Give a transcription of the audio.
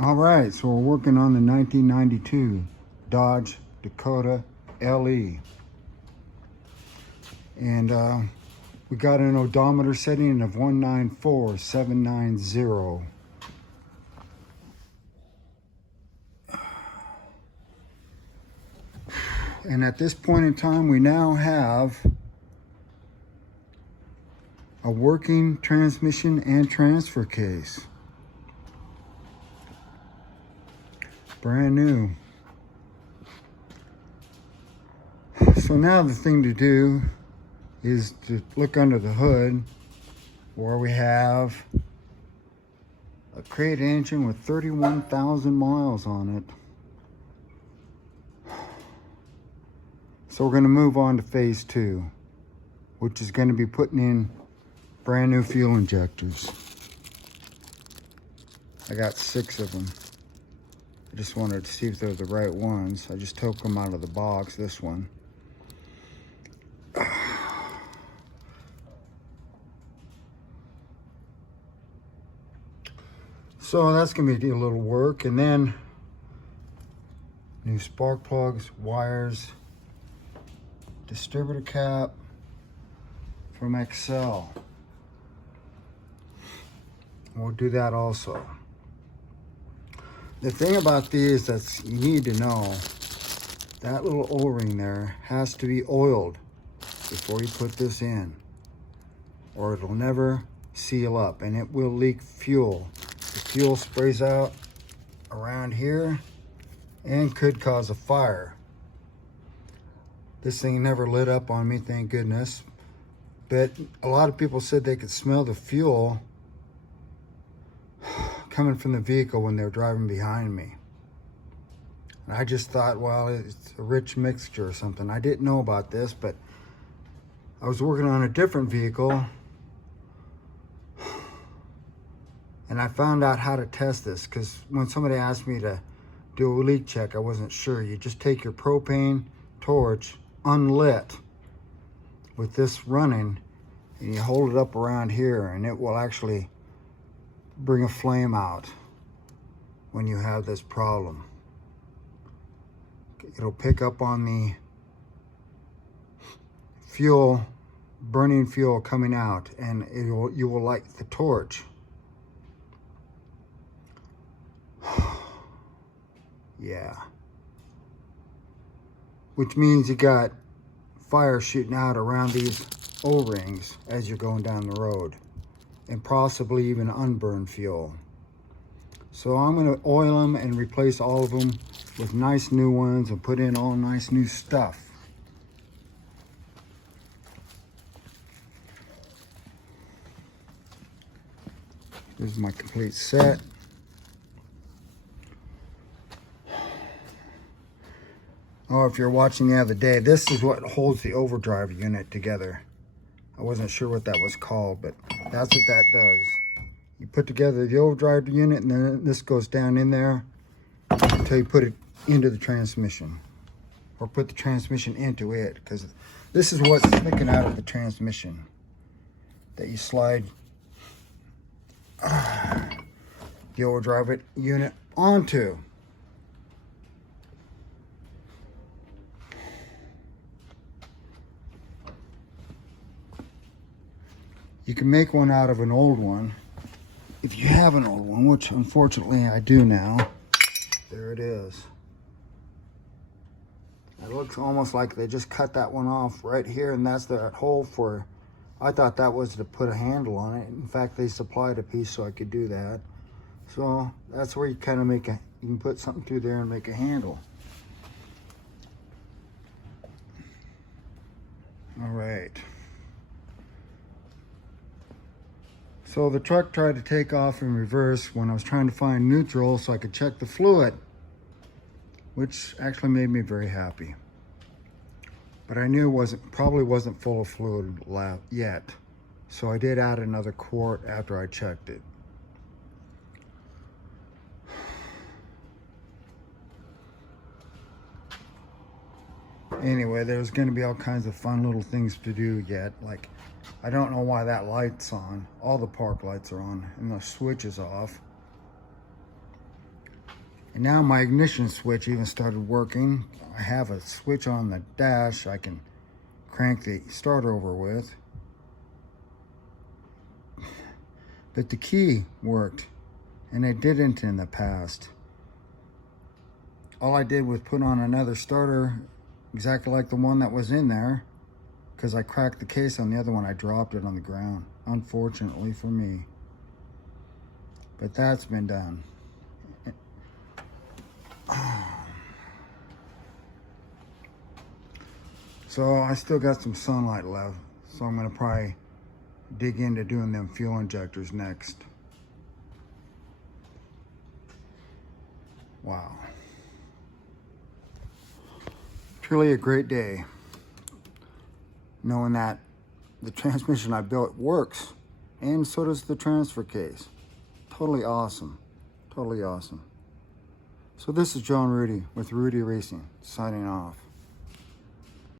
All right, so we're working on the 1992 Dodge Dakota LE. And we got an odometer setting of 194,790. And at this point in time, we now have a working transmission and transfer case. Brand new. So now the thing to do is to look under the hood where we have a crate engine with 31,000 miles on it. So we're going to move on to phase 2, which is going to be putting in brand new fuel injectors. I got 6 of them. I just wanted to see if they're the right ones. I just took them out of the box, this one. So that's going to be a little work. And then new spark plugs, wires, distributor cap from Excel. We'll do that also. The thing about these that you need to know, that little O-ring there has to be oiled before you put this in, or it'll never seal up and it will leak fuel. The fuel sprays out around here and could cause a fire. This thing never lit up on me, thank goodness. But a lot of people said they could smell the fuel coming from the vehicle when they were driving behind me. And I just thought, well, it's a rich mixture or something. I didn't know about this, but I was working on a different vehicle and I found out how to test this, because when somebody asked me to do a leak check, I wasn't sure. You just take your propane torch unlit with this running and you hold it up around here and it will actually bring a flame out when you have this problem. It'll pick up on the fuel, burning fuel coming out, and you will light the torch. Yeah. Which means you got fire shooting out around these O-rings as you're going down the road, and possibly even unburned fuel. So I'm going to oil them and replace all of them with nice new ones and put in all nice new stuff. This is my complete set. Oh, if you're watching the other day, this is what holds the overdrive unit together. I wasn't sure what that was called, but that's what that does. You put together the overdrive unit and then this goes down in there until you put it into the transmission, or put the transmission into it, because this is what's sticking out of the transmission that you slide the overdrive unit onto. You can make one out of an old one if you have an old one, which unfortunately I do now. There it is. It looks almost like they just cut that one off right here, and that's that hole for, I thought that was to put a handle on it. In fact, they supplied a piece so I could do that. So that's where you kind of make a, you can put something through there and make a handle. All right. So the truck tried to take off in reverse when I was trying to find neutral so I could check the fluid, which actually made me very happy. But I knew it probably wasn't full of fluid yet. So I did add another quart after I checked it. Anyway, there's going to be all kinds of fun little things to do yet. Like, I don't know why that light's on. All the park lights are on and the switch is off. And now my ignition switch even started working. I have a switch on the dash I can crank the starter over with. But the key worked, and it didn't in the past. All I did was put on another starter exactly like the one that was in there, because I cracked the case on the other one. I dropped it on the ground, unfortunately for me. But that's been done. So I still got some sunlight left, so I'm gonna probably dig into doing them fuel injectors next. Wow. Truly a great day, knowing that the transmission I built works, and so does the transfer case. Totally awesome. Totally awesome. So this is John Rudy with Rudy Racing, signing off.